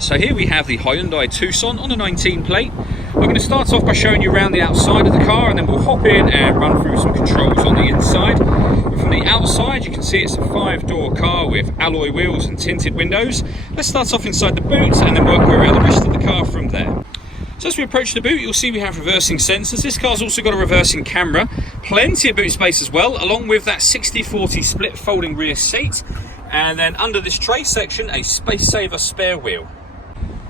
So here we have the Hyundai Tucson on a 19 plate. I'm going to start off by showing you around the outside of the car, and then we'll hop in and run through some controls on the inside. But from the outside you can see it's a 5-door car with alloy wheels and tinted windows. Let's start off inside the boot and then work our way around the rest of the car from there. So as we approach the boot, you'll see we have reversing sensors. This car's also got a reversing camera, plenty of boot space as well, along with that 60/40 split folding rear seat. And then under this tray section, a space saver spare wheel.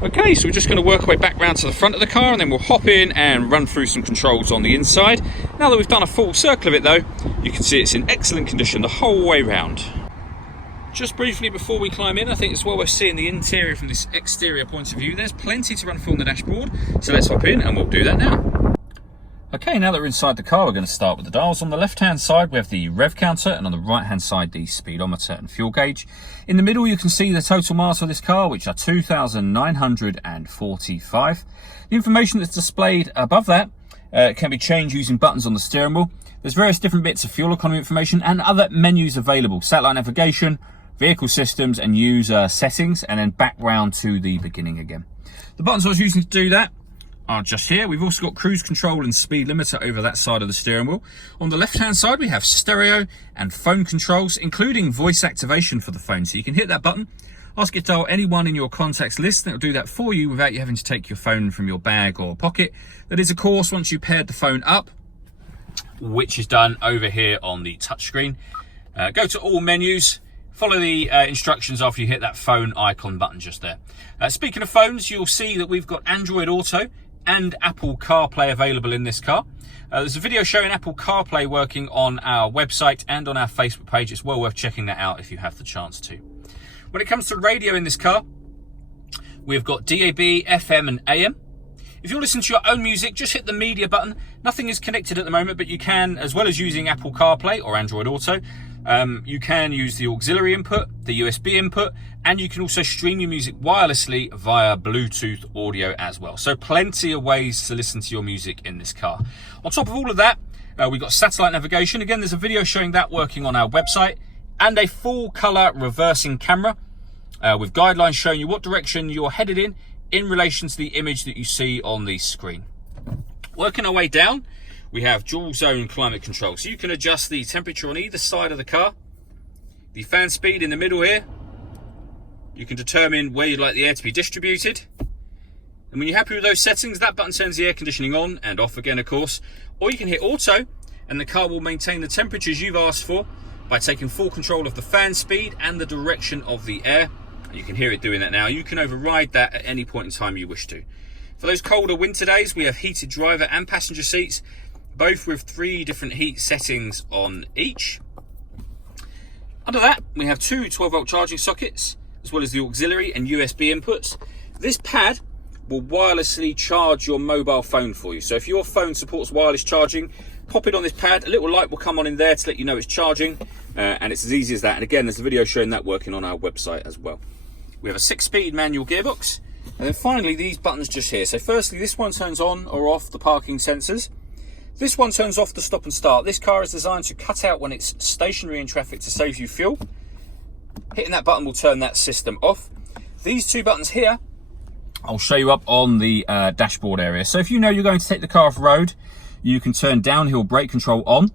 Okay, so we're just going to work our way back round to the front of the car, and then we'll hop in and run through some controls on the inside. Now that we've done a full circle of it though, you can see it's in excellent condition the whole way round. Just briefly before we climb in, I think it's well worth seeing the interior from this exterior point of view. There's plenty to run through on the dashboard, so let's hop in and we'll do that now. Okay, now that we're inside the car, we're going to start with the dials. On the left-hand side, we have the rev counter, and on the right-hand side, the speedometer and fuel gauge. In the middle, you can see the total miles of this car, which are 2,945. The information that's displayed above that can be changed using buttons on the steering wheel. There's various different bits of fuel economy information and other menus available. Satellite navigation, vehicle systems, and user settings, and then back round to the beginning again. The buttons I was using to do that are just here. We've also got cruise control and speed limiter over that side of the steering wheel. On the left hand side we have stereo and phone controls, including voice activation for the phone. So you can hit that button, ask it to dial anyone in your contacts list, and it'll do that for you without you having to take your phone from your bag or pocket. That is of course once you paired the phone up, which is done over here on the touchscreen. Go to all menus, follow the instructions after you hit that phone icon button just there. Speaking of phones, you'll see that we've got Android Auto and Apple CarPlay available in this car. There's a video showing Apple CarPlay working on our website and on our Facebook page. It's well worth checking that out if you have the chance to. When it comes to radio in this car, we've got DAB, FM and AM. If you're listening to your own music, just hit the media button. Nothing is connected at the moment, but you can, as well as using Apple CarPlay or Android Auto, you can use the auxiliary input, the USB input, and you can also stream your music wirelessly via Bluetooth audio as well. So plenty of ways to listen to your music in this car. On top of all of that, we've got satellite navigation. Again, there's a video showing that working on our website, and a full color reversing camera with guidelines showing you what direction you're headed in relation to the image that you see on the screen. Working our way down, we have dual zone climate control. So you can adjust the temperature on either side of the car. The fan speed in the middle here. You can determine where you'd like the air to be distributed. And when you're happy with those settings, that button turns the air conditioning on and off again, of course. Or you can hit auto, and the car will maintain the temperatures you've asked for by taking full control of the fan speed and the direction of the air. You can hear it doing that now. You can override that at any point in time you wish to. For those colder winter days, we have heated driver and passenger seats, both with 3 different heat settings on each. Under that, we have 2 12-volt charging sockets, as well as the auxiliary and USB inputs. This pad will wirelessly charge your mobile phone for you. So if your phone supports wireless charging, pop it on this pad. A little light will come on in there to let you know it's charging, and it's as easy as that. And again, there's a video showing that working on our website as well. We have a 6-speed manual gearbox, and then finally these buttons just here. So firstly, this one turns on or off the parking sensors. This one turns off the stop and start. This car is designed to cut out when it's stationary in traffic to save you fuel. Hitting that button will turn that system off. These 2 buttons here, I'll show you up on the dashboard area. So if you know you're going to take the car off road, you can turn downhill brake control on.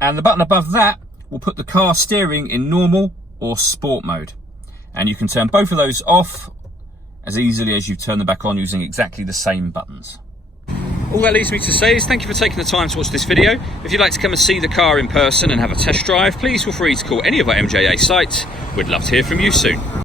And the button above that will put the car steering in normal or sport mode. And you can turn both of those off as easily as you turn them back on using exactly the same buttons. All that leaves me to say is thank you for taking the time to watch this video. If you'd like to come and see the car in person and have a test drive, please feel free to call any of our MJA sites. We'd love to hear from you soon.